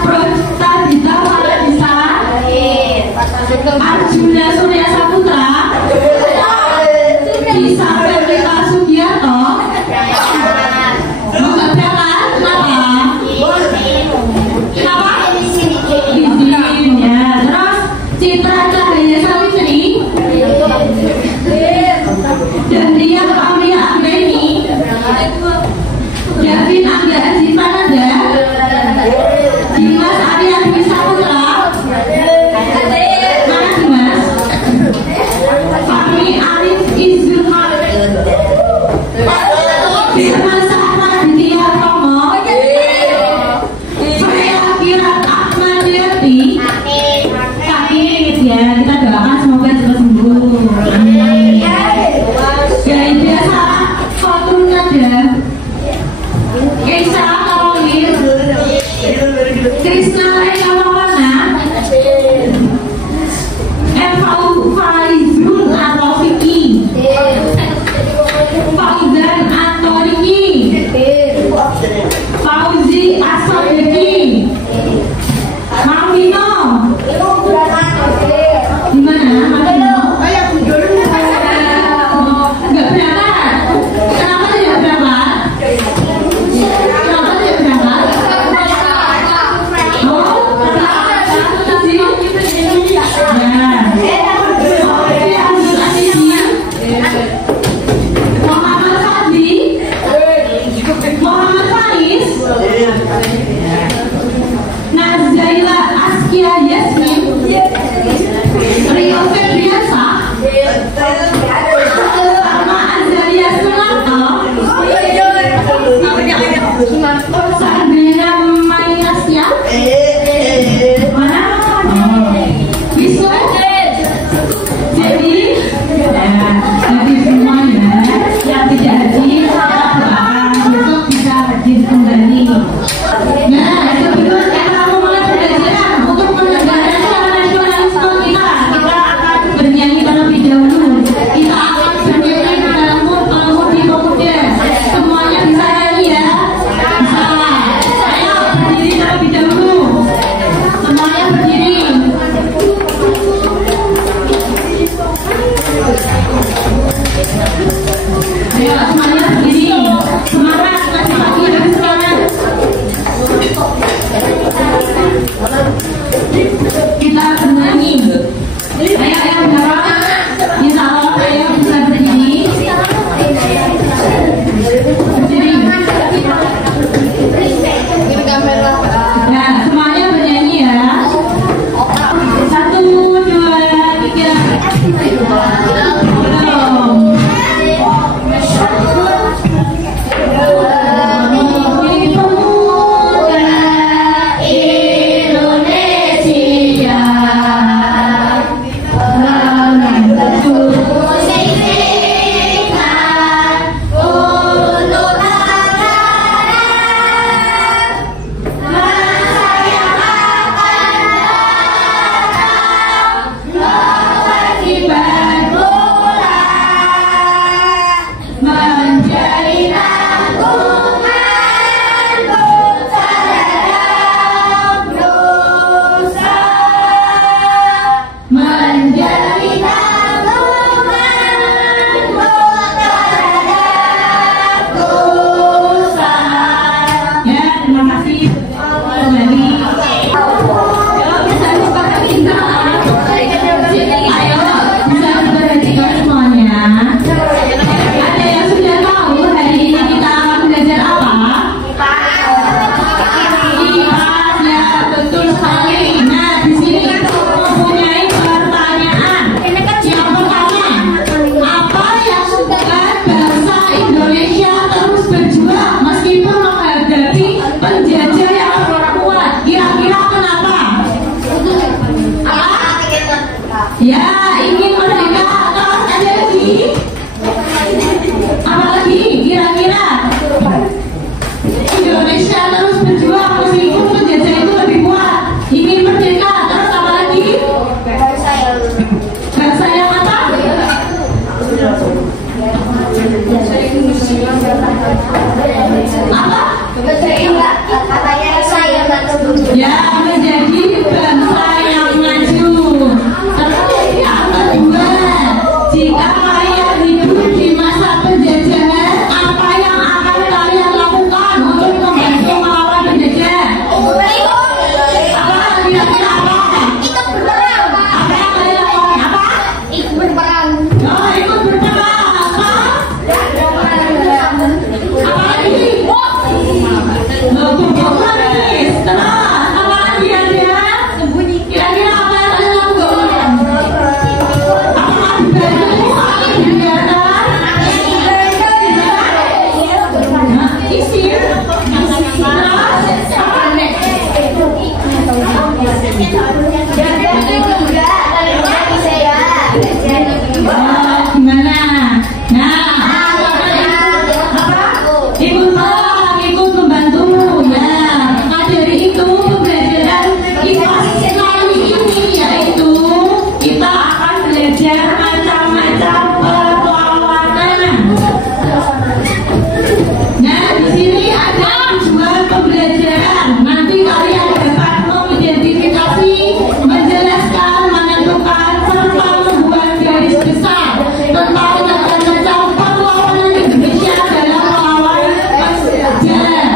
Protadita Maladisa, Arjuna Surya Saputra, Bisa Perdita Sugiarto. Mau nggak berangkat? Kenapa? Kenapa? Izin ya. Terus Citra Cahaya Sawitri, Dahlia Aulia Anggreni, Davin Angga Haji Pananda, Dimas Arya Dwi Saputra, mana Dimas? Fahmi Arif Izulhaq, Firman Sahra Ditya Tomo, Freya Kirat Ahmad Yati. Sakit ya, kita doakan semoga cepat sembuh. Gaida Sarah Fortunada, Keisha Karolin, Krisna Raya Mawana, Eva Faizul atau Vicky, Fauzan Antoriki, Fauzi Asodeki, Mamino. Gimana? Mamino? Enggak berangkat. Kenapa tidak berangkat? Kenapa tidak berangkat? Oh, Muhammad Fadli, Muhammad Faiz, Nazaila Askia Yasmin, Rio Febriansa, Arma Azalia Sunarto, Sandrina Mainasya, mana? Wisnu, jadi semuanya yang tidak haji, besok bisa haji kembali. Nah, sebelum kita mulai pembelajaran untuk penyelenggaraan nasionalisme kita akan bernyanyi terlebih dahulu. Kita akan bernyanyi dalam pemuda. Semuanya bisa nyanyi ya? Bisa. Ayo berdiri terlebih dahulu. Semuanya berdiri. Ayo semuanya berdiri. Semangat, nanti pagi harus semangat. Kita bernyanyi. Ayo yang berharap, insya Allah ayo bisa berdiri. Berdiri. Nah, semuanya bernyanyi ya. 1, 2, 3. Belum. Ya, ingin merdeka terus ada lagi. Apalagi kira-kira Indonesia terus berjuang meskipun penjajah itu lebih kuat. Ingin merdeka terus apalagi? Bangsa yang apa? Apa? Ya, menjadi bangsa yang maju. Yang kedua, jika kalian hidup di masa penjajahan, apa yang akan kalian lakukan untuk membantu melawan penjajah? Apa kira-kira apa? Ikut berperang. Apa yang kalian lakukan? Apa? Ikut berperang. Oh, ikut berperang. Apa? Apa lagi? Berperang nih. Setelah apa lagi ada? Kira-kira apa yang kalian lakukan? Apakah dibantu? Apakah dibiarkan? Nah, isi. Gimana? Nah, ikut membantu ya. Maka dari itu pembelajaran kita kali ini yaitu kita akan belajar macam-macam perlawanan. Nah, di sini ada tujuan pembelajaran. Nanti kalian dapat mengidentifikasi, menjelaskan, menentukan serta membuat garis besar tentang macam-macam perlawanan Indonesia dalam melawan penjajah.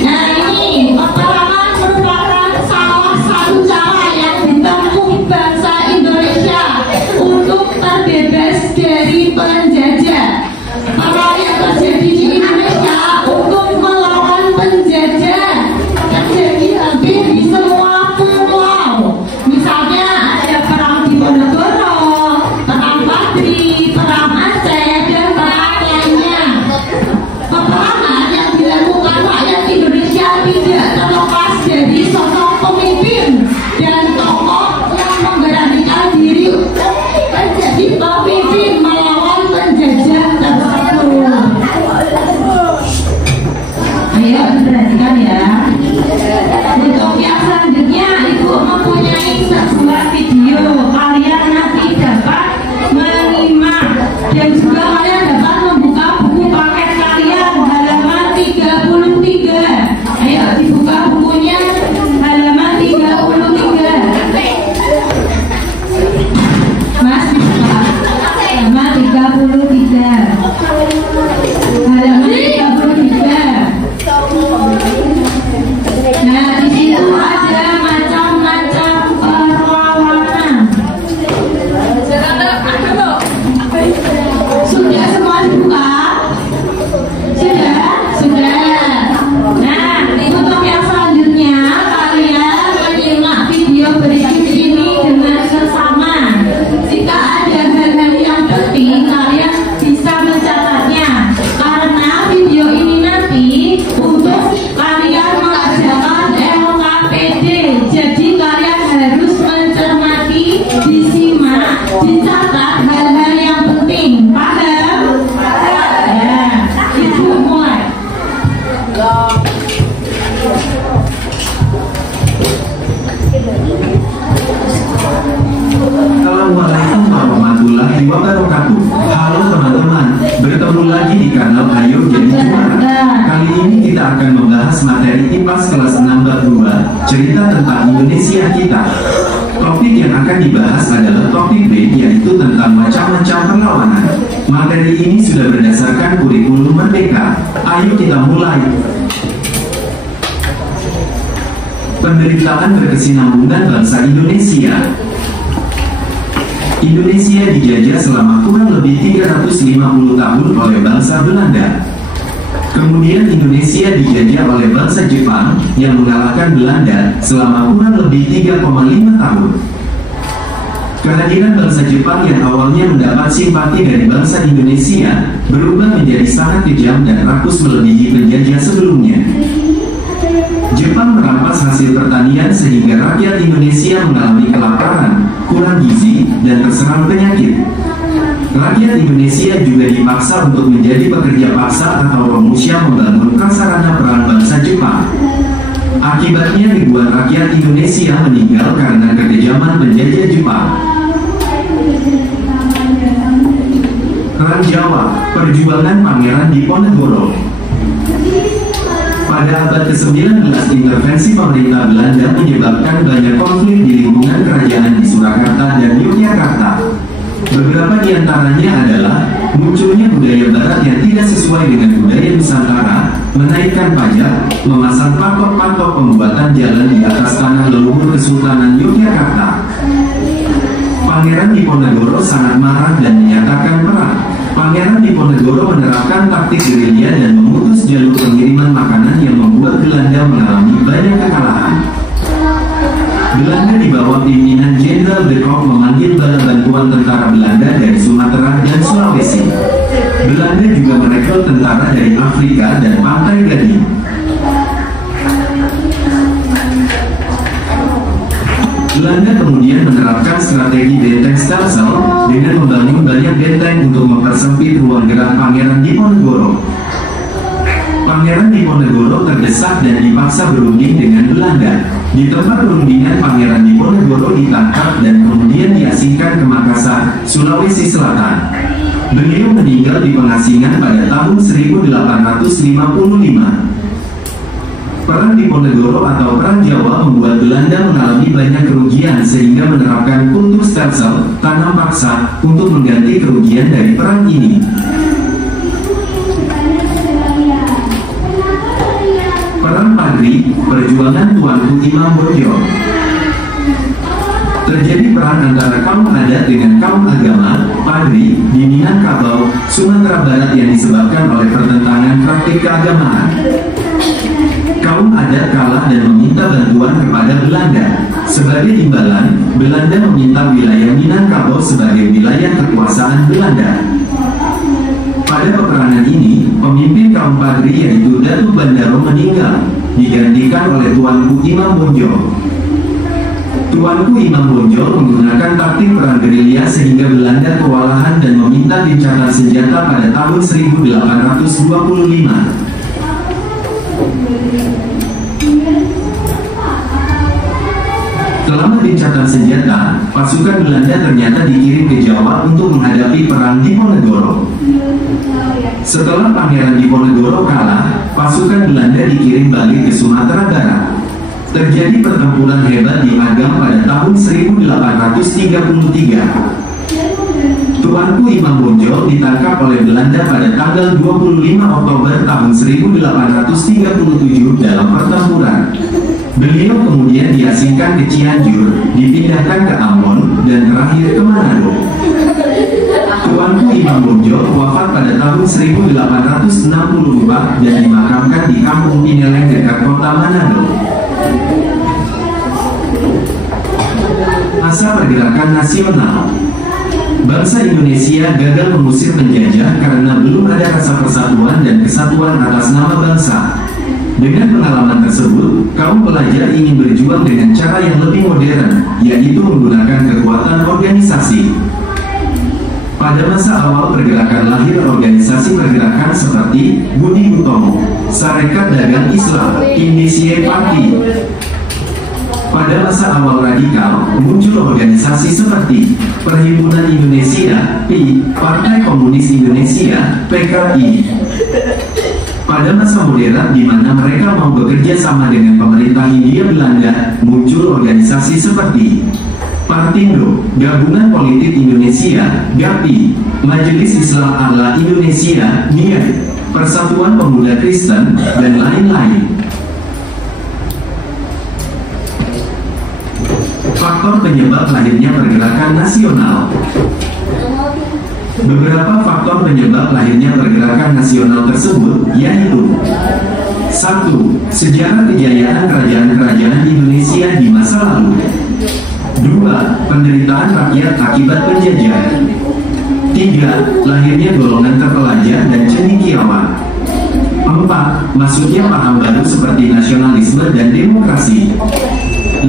Nah, ini peperangan merupakan salah satu cara yang ditempuh bangsa Indonesia untuk terbebas dari penjajah. Perang yang terjadi di Indonesia untuk melawan penjajah terjadi hampir di semua pulau. Misalnya ada perang di Ponorogo, perang Padri, perang Aceh, dan perang lainnya. Peperangan yang dilakukan rakyat Indonesia tidak terlepas dari sosok pemimpin dan tokoh yang memberanikan diri untuk menjadi pemimpin melawan penjajah tersebut. Ayo diperhatikan ya. Untuk yang selanjutnya, Ibu mempunyai sebuah video. Kalian nanti dapat menyimak dan juga kalian dapat membuka buku paket kalian halaman 33. Ayo dibuka bukunya halaman 33. Mas buka halaman 33. Halaman 33. Nah, di situ ada macam-macam perlawanan. Sudah semua dibuka? Sudah. Nah, untuk yang selanjutnya kalian menyimak video berikut ini dengan sesama. Jika ada hal-hal yang penting, kalian bisa mencatatnya. Karena video ini nanti untuk kalian mengajarkan LKPD. Jadi kalian harus mencermati, disimak, dicatat hal-hal yang penting. Paham? Ya, Ibu mulai. Assalamualaikum warahmatullahi wabarakatuh. Halo teman-teman, bertemu lagi di kanal Ayo Jadi Juara. Kali ini kita akan membahas materi IPAS kelas 6 bab 2, cerita tentang Indonesia kita. Topik yang akan dibahas adalah topik B, yaitu tentang macam-macam perlawanan. Materi ini sudah berdasarkan kurikulum Merdeka. Ayo kita mulai. Penderitaan berkesinambungan bangsa Indonesia. Indonesia dijajah selama kurang lebih 350 tahun oleh bangsa Belanda. Kemudian Indonesia dijajah oleh bangsa Jepang yang mengalahkan Belanda selama kurang lebih 3,5 tahun. Kehadiran bangsa Jepang yang awalnya mendapat simpati dari bangsa Indonesia berubah menjadi sangat kejam dan rakus melebihi penjajah sebelumnya. Jepang merampas hasil pertanian sehingga rakyat Indonesia mengalami kelaparan, kurang gizi, dan terserang penyakit. Rakyat Indonesia juga dipaksa untuk menjadi pekerja paksa atau romusha membangun prasarana perang bangsa Jepang. Akibatnya ribuan rakyat Indonesia meninggal karena kekejaman penjajah Jepang. Perang Jawa, perjuangan Pangeran Diponegoro. Pada abad ke-19, intervensi pemerintah Belanda menyebabkan banyak konflik di lingkungan kerajaan di Surakarta dan Yogyakarta. Beberapa di antaranya adalah munculnya budaya barat yang tidak sesuai dengan budaya Nusantara, menaikkan pajak, memasang patok-patok pembuatan jalan di atas tanah leluhur Kesultanan Yogyakarta. Pangeran Diponegoro sangat marah dan menyatakan perang. Pangeran Diponegoro menerapkan taktik gerilya dan memutus jalur pengiriman makanan yang membuat Belanda mengalami banyak kekalahan. Belanda di bawah pimpinan Jenderal de Kock memanggil bala bantuan tentara Belanda dari Sumatera dan Sulawesi. Belanda juga merekrut tentara dari Afrika dan Pantai Gading. Belanda kemudian menerapkan strategi benteng Stelsel dengan membangun banyak benteng untuk mempersempit ruang gerak Pangeran Diponegoro. Pangeran Diponegoro terdesak dan dipaksa berunding dengan Belanda. Di tempat perundingan, Pangeran Diponegoro ditangkap dan kemudian diasingkan ke Makassar, Sulawesi Selatan. Beliau meninggal di pengasingan pada tahun 1855. Perang Diponegoro atau Perang Jawa membuat Belanda mengalami banyak kerugian sehingga menerapkan kultur Stelsel, tanam paksa, untuk mengganti kerugian dari perang ini. Perang Padri, perjuangan Tuanku Imam Bonjol. Terjadi perang antara kaum adat dengan kaum agama, Padri, di Minangkabau, Sumatera Barat yang disebabkan oleh pertentangan praktik keagamaan. Kaum adat kalah dan meminta bantuan kepada Belanda. Sebagai imbalan, Belanda meminta wilayah Minangkabau sebagai wilayah kekuasaan Belanda. Pada peperangan ini, pemimpin kaum Padri yaitu Datuk Bandaro meninggal, digantikan oleh Tuanku Imam Bonjol. Tuanku Imam Bonjol menggunakan taktik perang gerilya sehingga Belanda kewalahan dan meminta gencatan senjata pada tahun 1825. Selama gencatan senjata, pasukan Belanda ternyata dikirim ke Jawa untuk menghadapi perang Diponegoro. Setelah Pangeran Diponegoro kalah, pasukan Belanda dikirim balik ke Sumatera Barat. Terjadi pertempuran hebat di Agam pada tahun 1833. Tuanku Imam Bonjol ditangkap oleh Belanda pada tanggal 25 Oktober tahun 1837 dalam pertempuran. Beliau kemudian diasingkan ke Cianjur, dipindahkan ke Ambon, dan terakhir ke Manado. Tuanku Imam Bonjol wafat pada tahun 1864 dan dimakamkan di Kampung Pineleng dekat kota Manado. Masa pergerakan nasional. Bangsa Indonesia gagal mengusir penjajah karena belum ada rasa persatuan dan kesatuan atas nama bangsa. Dengan pengalaman tersebut, kaum pelajar ingin berjuang dengan cara yang lebih modern, yaitu menggunakan kekuatan organisasi. Pada masa awal pergerakan lahir organisasi pergerakan seperti Budi Utomo, Sarekat Dagang Islam, Indonesia Party. Pada masa awal radikal, muncul organisasi seperti Perhimpunan Indonesia, PI, Partai Komunis Indonesia, PKI. Pada masa modern di mana mereka mau bekerja sama dengan pemerintah Hindia Belanda, muncul organisasi seperti Partindo, Gabungan Politik Indonesia, GAPI, Majelis Islam Allah Indonesia, NIA, Persatuan Pemuda Kristen, dan lain-lain. Faktor penyebab lahirnya pergerakan nasional. Beberapa faktor penyebab lahirnya pergerakan nasional tersebut yaitu: 1. Sejarah kejayaan kerajaan-kerajaan Indonesia di masa lalu. 2. Penderitaan rakyat akibat penjajahan. 3. Lahirnya golongan terpelajar dan cendekiawan. 4. Masuknya paham baru seperti nasionalisme dan demokrasi. 5.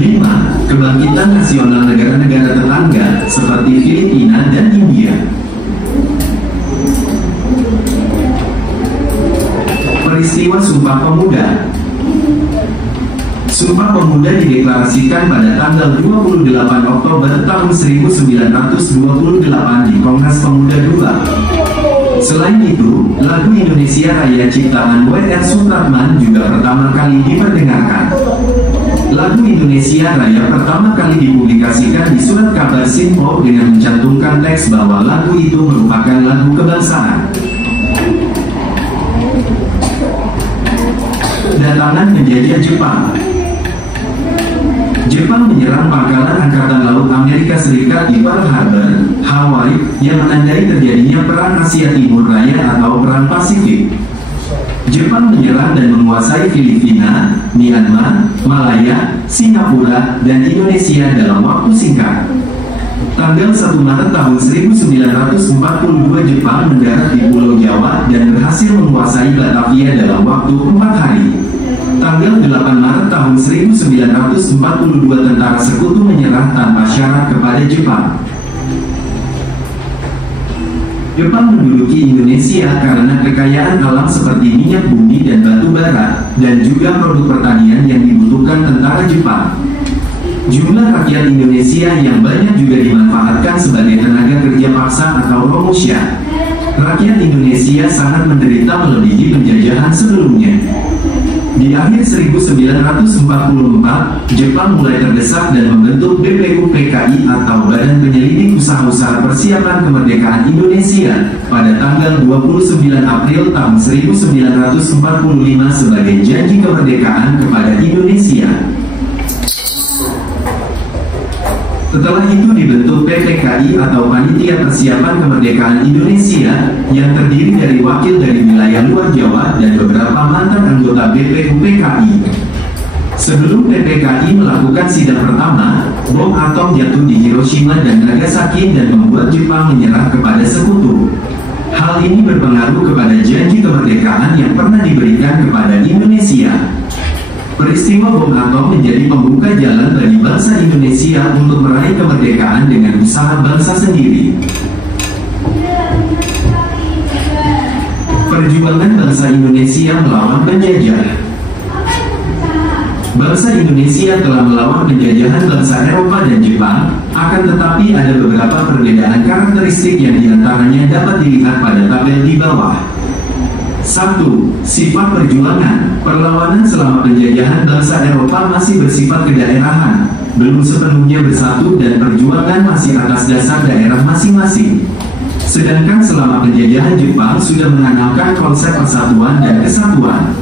Kebangkitan nasional negara-negara tetangga seperti Filipina dan India. Peristiwa Sumpah Pemuda. Sumpah Pemuda dideklarasikan pada tanggal 28 Oktober tahun 1928 di Kongres Pemuda II. Selain itu, lagu Indonesia Raya ciptaan W.R. Supratman juga pertama kali diperdengarkan. Lagu Indonesia Raya pertama kali dipublikasikan di Surat Kabar Sinpo dengan mencantumkan teks bahwa lagu itu merupakan lagu kebangsaan. Datangan penjajah Jepang. Jepang menyerang pangkalan Angkatan Laut Amerika Serikat di Pearl Harbor, Hawaii, yang menandai terjadinya Perang Asia Timur Raya atau Perang Pasifik. Jepang menyerang dan menguasai Filipina, Myanmar, Malaya, Singapura, dan Indonesia dalam waktu singkat. Tanggal 1 Maret tahun 1942 Jepang mendarat di Pulau Jawa dan berhasil menguasai Batavia dalam waktu 4 hari. Tanggal 8 Maret tahun 1942 tentara sekutu menyerah tanpa syarat kepada Jepang. Jepang menduduki Indonesia karena kekayaan alam seperti minyak bumi dan batu bara, dan juga produk pertanian yang dibutuhkan tentara Jepang. Jumlah rakyat Indonesia yang banyak juga dimanfaatkan sebagai tenaga kerja paksa atau romusya. Rakyat Indonesia sangat menderita melebihi penjajahan sebelumnya. Di akhir 1944, Jepang mulai terdesak dan membentuk BPUPKI atau Badan Penyelidik Usaha-Usaha Persiapan Kemerdekaan Indonesia pada tanggal 29 April tahun 1945 sebagai janji kemerdekaan kepada Indonesia. Setelah itu dibentuk PPKI atau Panitia Persiapan Kemerdekaan Indonesia yang terdiri dari wakil dari wilayah luar Jawa dan beberapa mantan anggota BPUPKI. Sebelum PPKI melakukan sidang pertama, bom atom jatuh di Hiroshima dan Nagasaki dan membuat Jepang menyerah kepada sekutu. Hal ini berpengaruh kepada janji kemerdekaan yang pernah diberikan kepada Indonesia. Peristiwa bom atom menjadi pembuka jalan bagi bangsa Indonesia untuk meraih kemerdekaan dengan usaha bangsa sendiri. Perjuangan bangsa Indonesia melawan penjajah. Bangsa Indonesia telah melawan penjajahan bangsa Eropa dan Jepang, akan tetapi ada beberapa perbedaan karakteristik yang diantaranya dapat dilihat pada tabel di bawah. 1. Sifat perjuangan. Perlawanan selama penjajahan bangsa Eropa masih bersifat kedaerahan, belum sepenuhnya bersatu dan perjuangan masih atas dasar daerah masing-masing. Sedangkan selama penjajahan Jepang sudah menanamkan konsep persatuan dan kesatuan.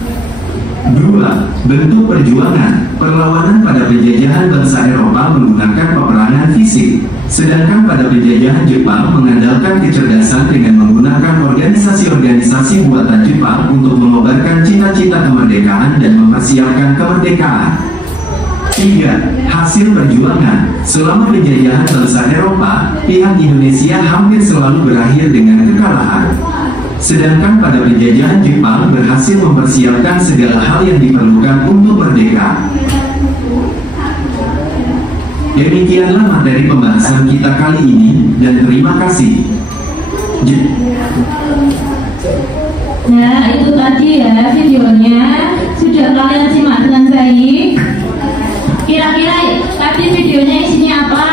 2. Bentuk perjuangan. Perlawanan pada penjajahan bangsa Eropa menggunakan peperangan fisik, sedangkan pada penjajahan Jepang mengandalkan kecerdasan dengan menggunakan organisasi-organisasi buatan Jepang untuk mengobarkan cita-cita kemerdekaan dan mempersiapkan kemerdekaan. 3. Hasil perjuangan. Selama penjajahan bangsa Eropa, pihak Indonesia hampir selalu berakhir dengan kekalahan. Sedangkan pada penjajahan Jepang berhasil mempersiapkan segala hal yang diperlukan untuk merdeka. Demikianlah materi pembahasan kita kali ini, dan terima kasih. Nah, itu tadi ya videonya. Sudah kalian simak dengan baik. Kira-kira tadi videonya isinya apa?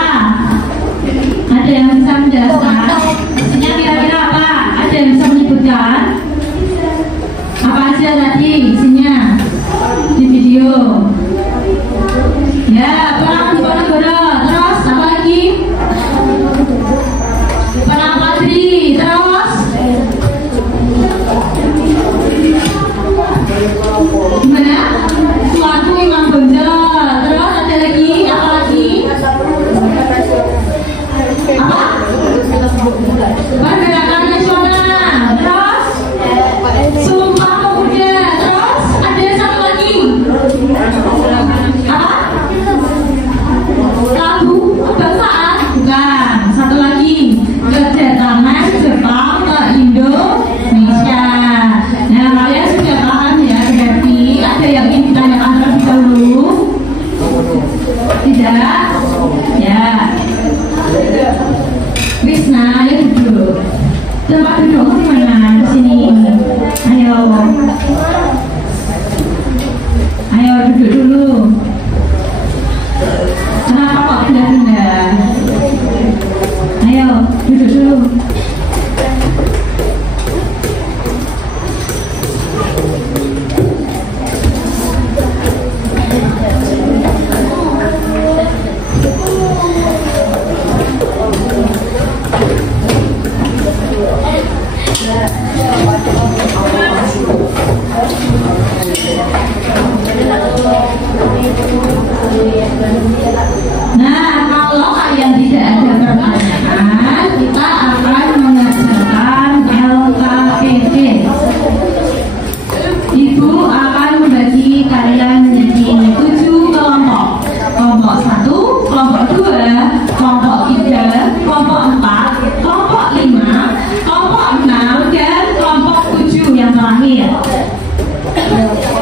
Ada yang bisa menjelaskan? Isinya kira-kira apa? Ada yang bisa menyebutkan? Apa aja tadi isinya di video? Ya, perang Diponegoro. Terus apa lagi? Perang Padri. Terus gimana? Suatu Imam Bonjol. Terus ada lagi? Apa lagi? Apa?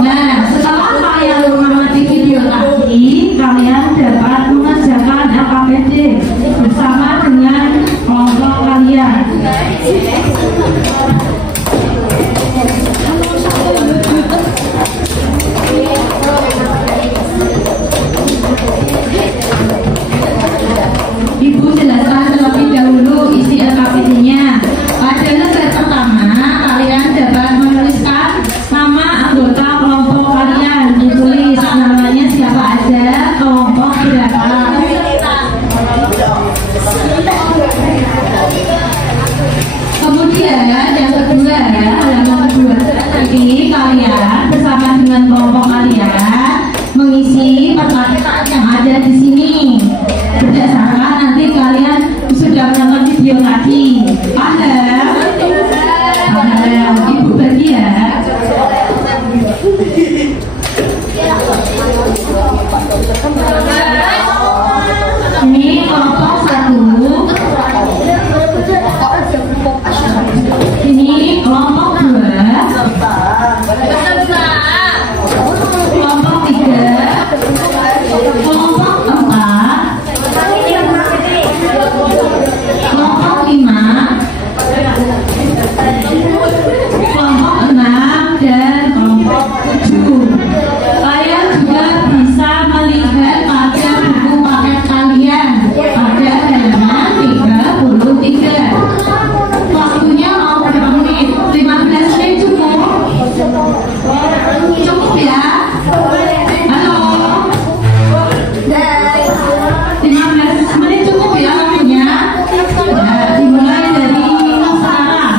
Nah, setelah kalian mengamati video tadi, kalian dapat mengerjakan LKPD bersama dengan kelompok kalian. Ibu jelaskan terlebih dahulu isi LKPD-nya. Pada slide pertama, kalian dapat menuliskan nama anggota kelompok kalian. Ditulis namanya siapa aja, kelompok berapa. Kemudian yang kedua, halaman kedua ini kalian bersama dengan kelompok kalian mengisi pertanyaan yang ada di sini berdasarkan nanti kalian sudah menonton video tadi. Paham? Paham? Ibu bagi ya. Ini kelompok 1. Ini kelompok 2. Kelompok 3. Kelompok 4. Kelompok 5. Kelompok 6 dan kelompok 7. Kalian juga bisa melihat pada buku paket kalian pada halaman 33. Waktunya mau berapa menit? 15 menit cukup? Cukup ya? Halo? 15 menit cukup ya waktunya? Nah, dimulai dari sekarang.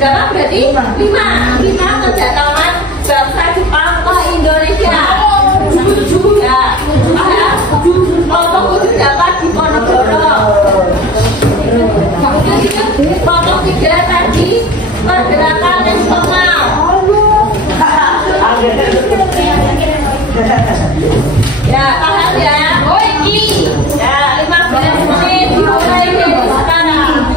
Berapa berarti? 5 kedatangan bangsa Jepang ke Indonesia. Ya, kelompok 7 dapat di Ponorogo. Kelompok 3 tadi pergerakan nasional. Ya, paham ya? Oh ini. Ya, 15 menit dimulai dari sekarang.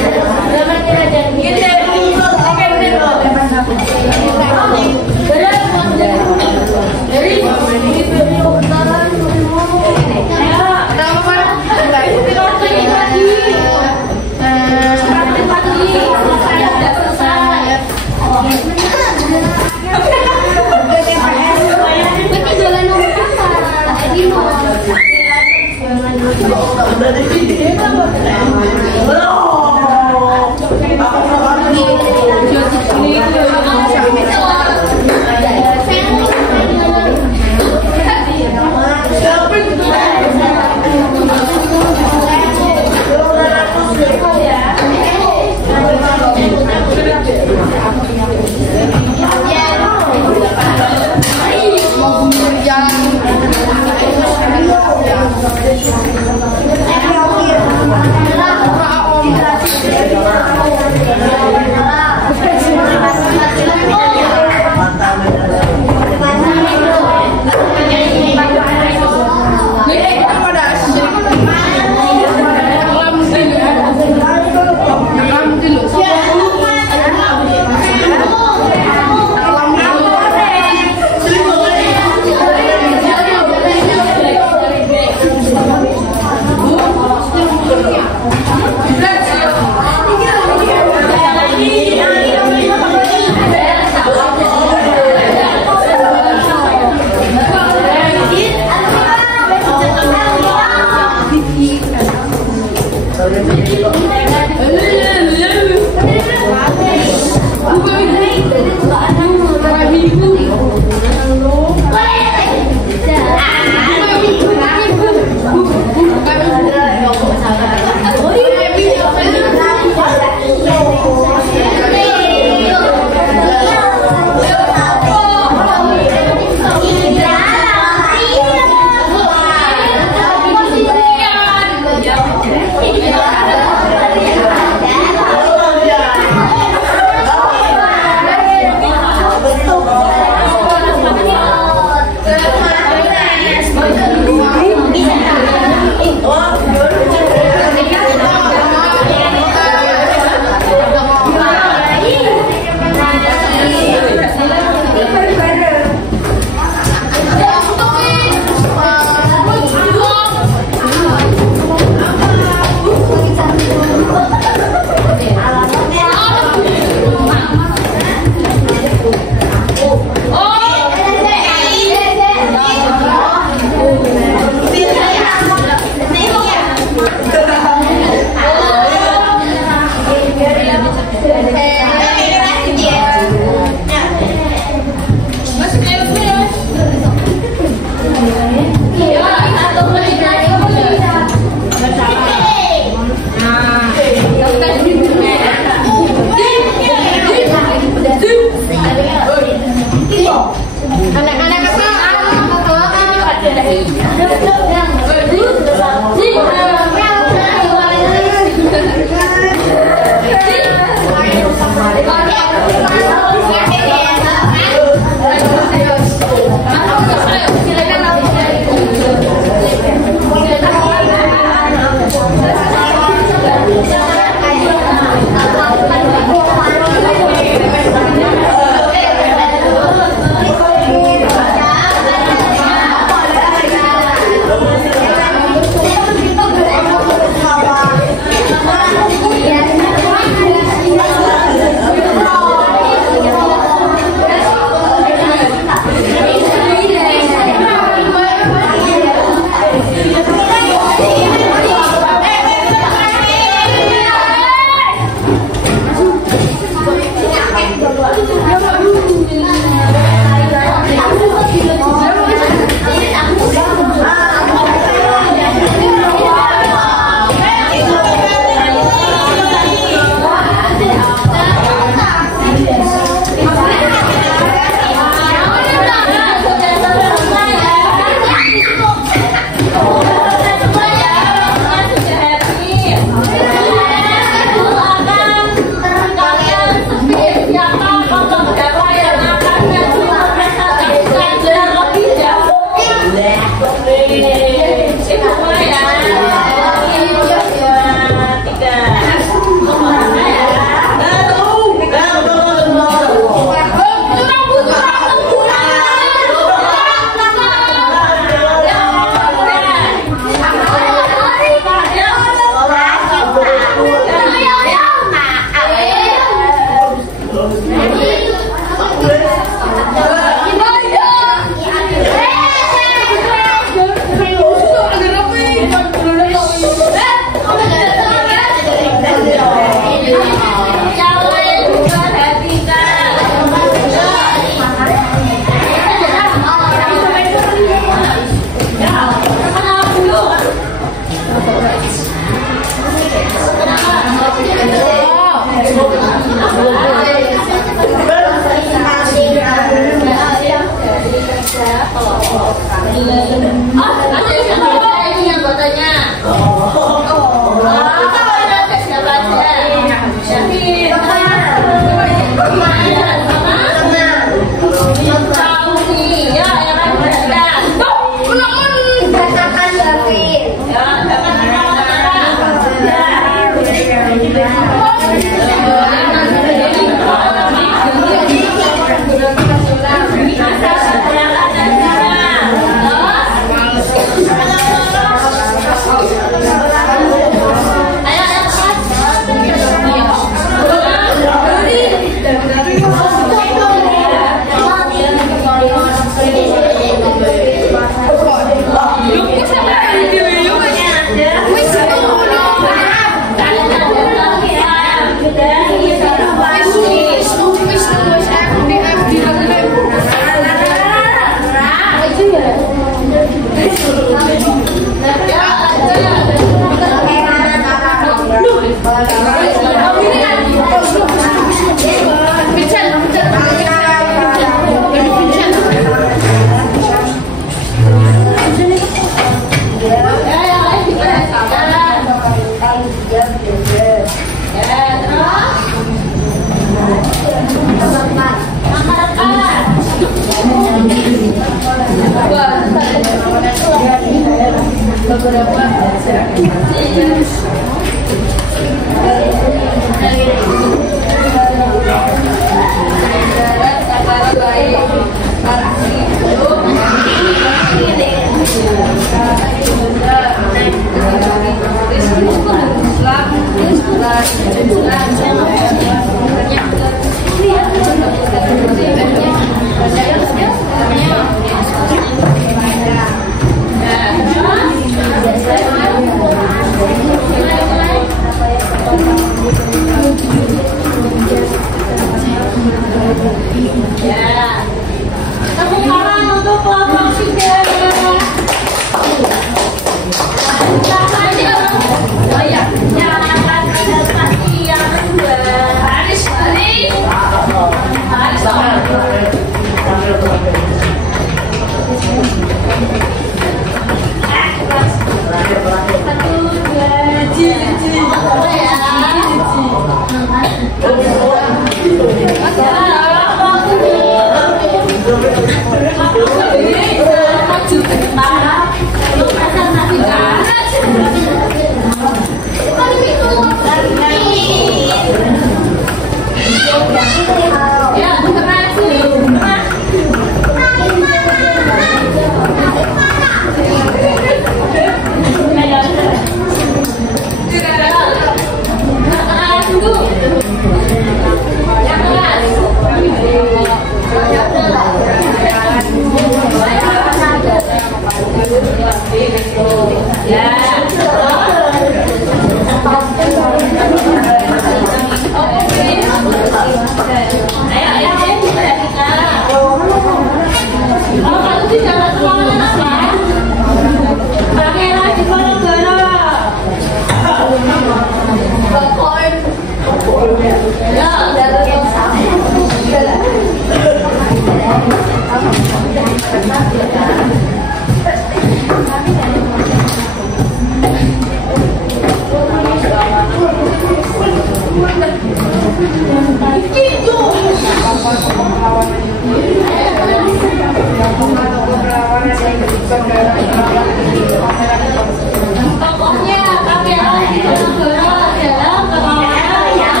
Pokoknya kamera di negara adalah pengawasan yang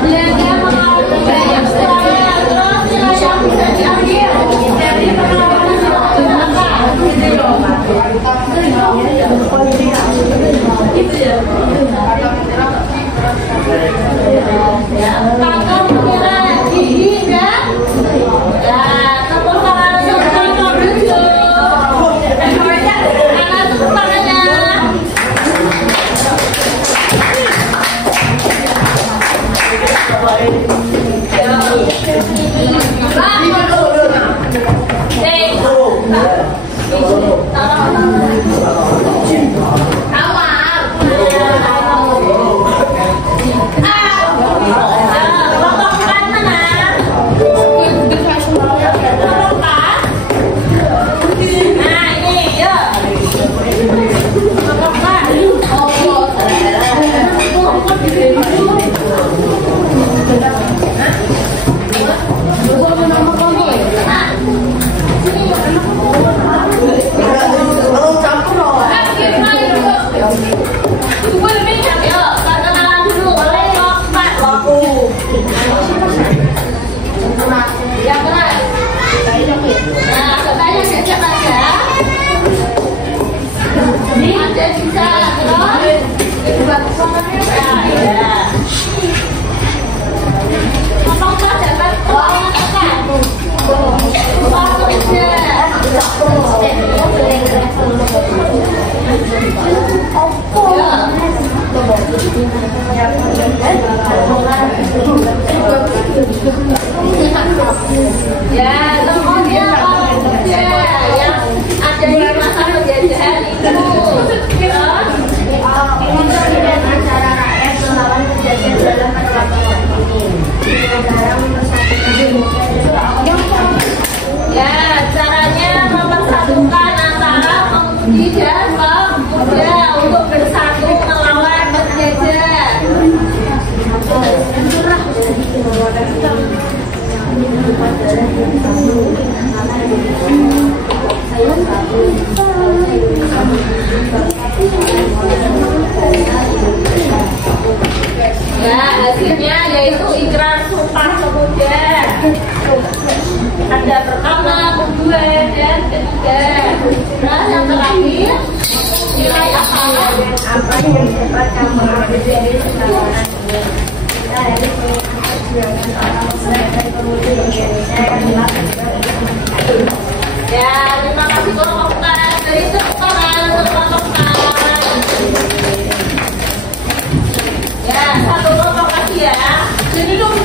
Belajar mengatur Ya keras. Nah, katanya siap aja. Ini ada bisa terus. Buat suaranya. Ya. Ngomong saja kan. Ya, semuanya kalau kerja yang ada di masa penjajahan itu. Acara rakyat melawan penjajahan dalam masyarakat ini. Negara Ya, caranya mempersatukan antara pemuda dan pemuda untuk bersatu melawan penjajah. Ya, hasilnya yaitu ikrar sumpah pemuda. Ada pertama, kedua, dan ketiga. Nah, yang terakhir nilai apa yang dapat kamu ambil dari kesalahan ini? Kita harus menghasilkan orang dan pemuda Indonesia yang dilakukan. Ya, terima kasih teman-teman. Dari teman-teman. Ya, satu kelompok lagi ya. Jadi dong,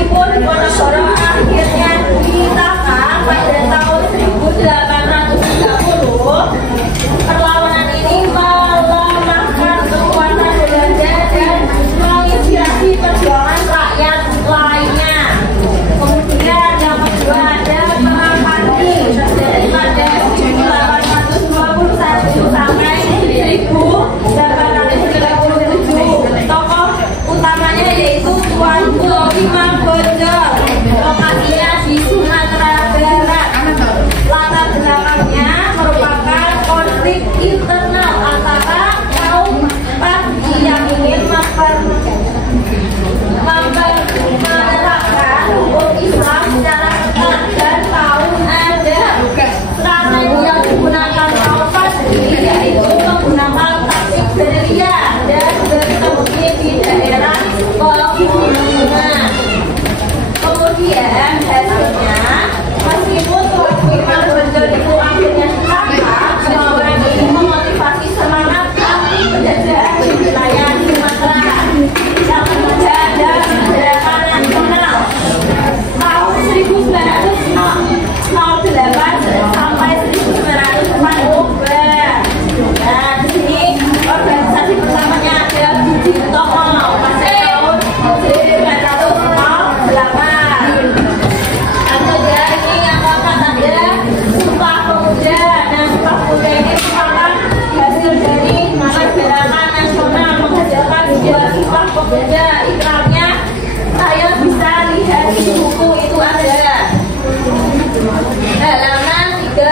meskipun Diponegoro akhirnya ditangkap pada tahun 1830, perlawanan ini melemahkan kekuatan Belanda dan menginspirasi perjuangan rakyat lainnya. Kemudian yang kedua ada Perang Panji terjadi pada 1821 sampai 1837. Tokoh utamanya yaitu Tuan Guru Manggodol. Lokasinya di Sumatera Barat. Latar belakangnya merupakan konflik internal antara kaum Parsi yang ingin menerapkan hukum Islam secara ketat dan kaum Arab. Strategi yang digunakan kaum Parsi yaitu menggunakan taktik gerilya dan bersembunyi di daerah pegunungan. Kemudian hasilnya, meskipun Tuan Guru Manggodol itu akhirnya ditangkap, perlawanan ini memotivasi semangat anti penjajahan di wilayah Sumatera. Yang ketiga ada gerakan nasional tahun 1908 sampai 1942. Nah, di sini organisasi pertamanya ada Budi Utomo pada tahun 1908. Ada ini yang keempat ada Sumpah Pemuda. Nah, Sumpah Pemuda ini merupakan hasil dari gerakan nasional menghasilkan ideal Sumpah Pemuda. Ikrarnya saya bisa lihat di buku itu ada halaman 38.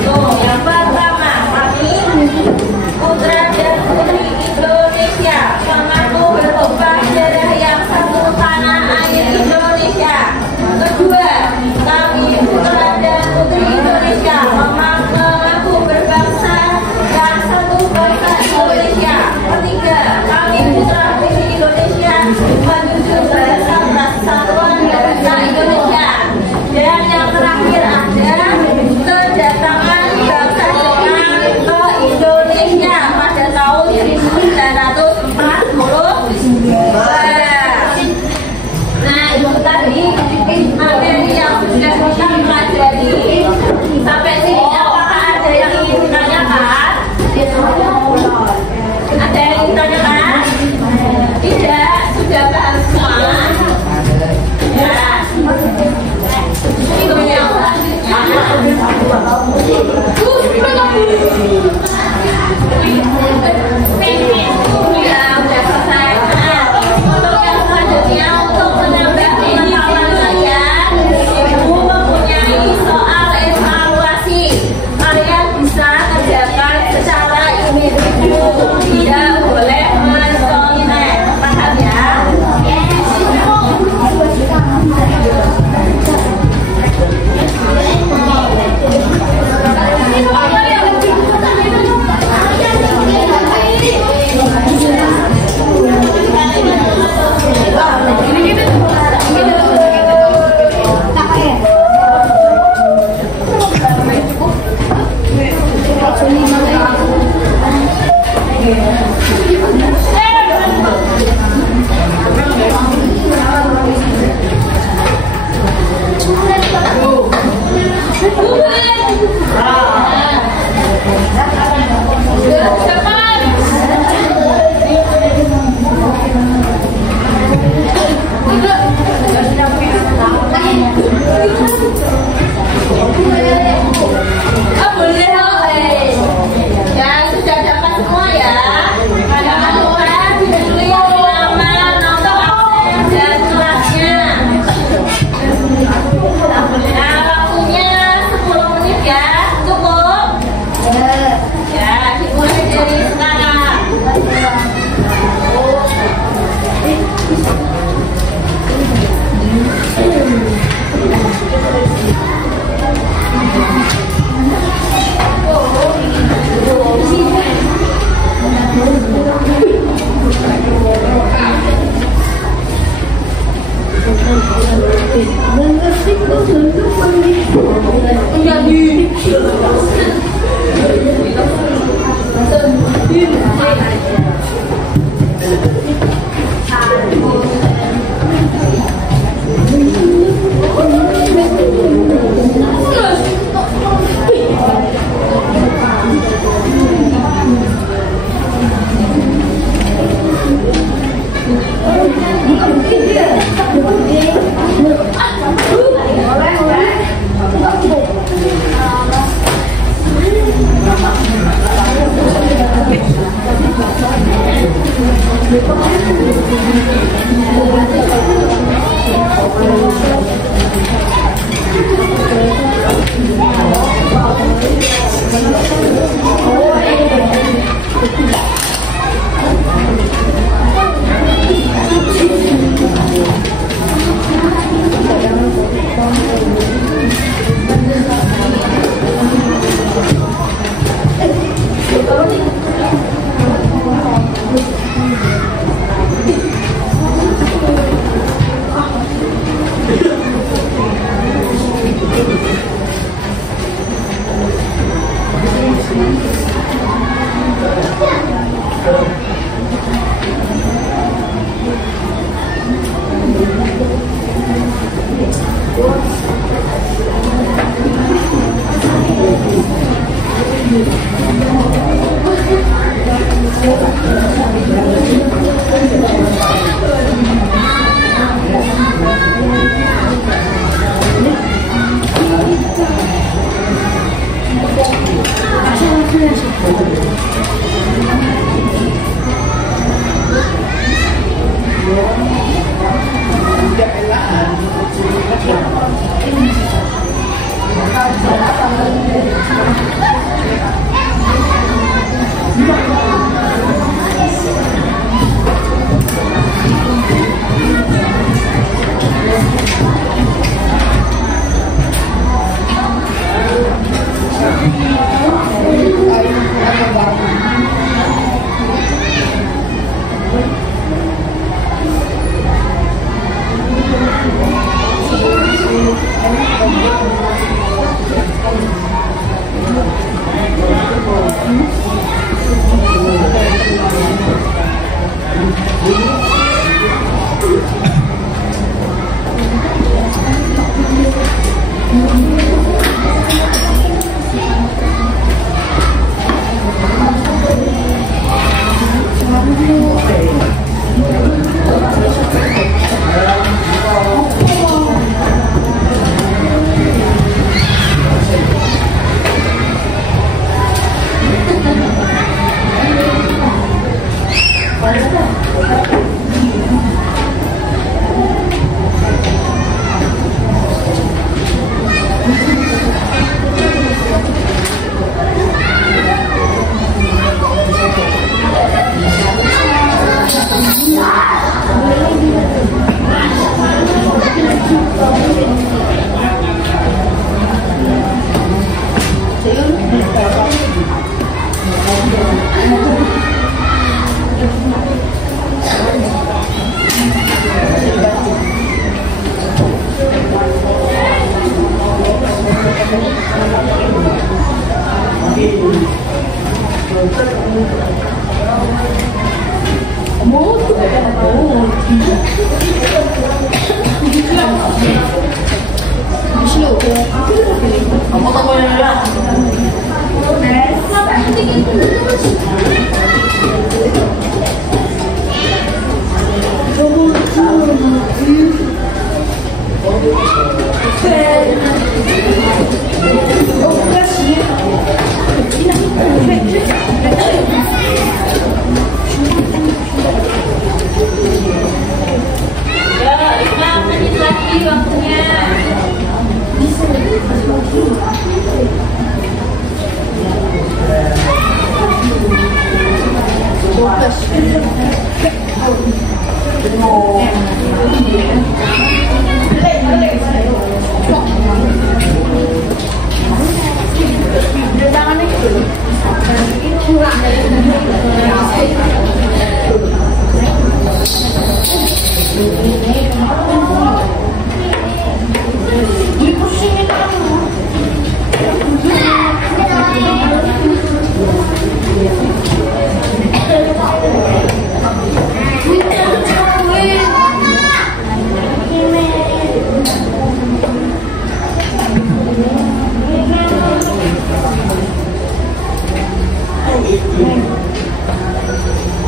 Tuh, yang pertama, kami putra dan putri Indonesia mengaku bertumpah darah yang satu tanah air Indonesia. Kedua, kami putra dan putri Indonesia mengaku berbangsa dan satu bangsa Indonesia. Ketiga, kami putra putri Indonesia menjunjung bahasa persatuan bangsa Indonesia. Dan yang terakhir ada kedatangan bangsa Jepang ke Indonesia pada tahun 1942. Nah, itu tadi materi yang sudah kita pelajari. Sampai sini apakah ada yang ingin ditanyakan? Ada yang ingin ditanyakan? Tidak, sudah paham semua. Ya. Itu yang ya, udah selesai. Untuk yang selanjutnya, untuk menambah pengetahuan kalian, Ibu mempunyai soal evaluasi. Kalian bisa kerjakan secara individu, tidak boleh mencontek. Paham ya? Yeah.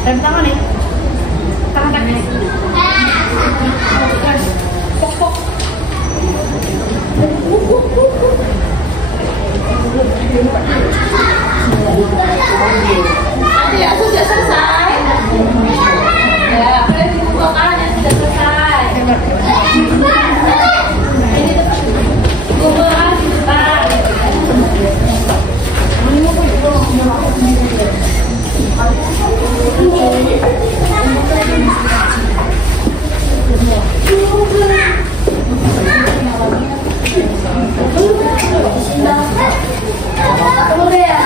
Rem tangan nih. Tangan kaki. Pok pok. Ya, sudah selesai. Ya, boleh dibuka kan yang sudah selesai. Ini buka cepat. Tunggu ya.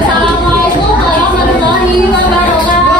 Assalamualaikum warahmatullahi wabarakatuh.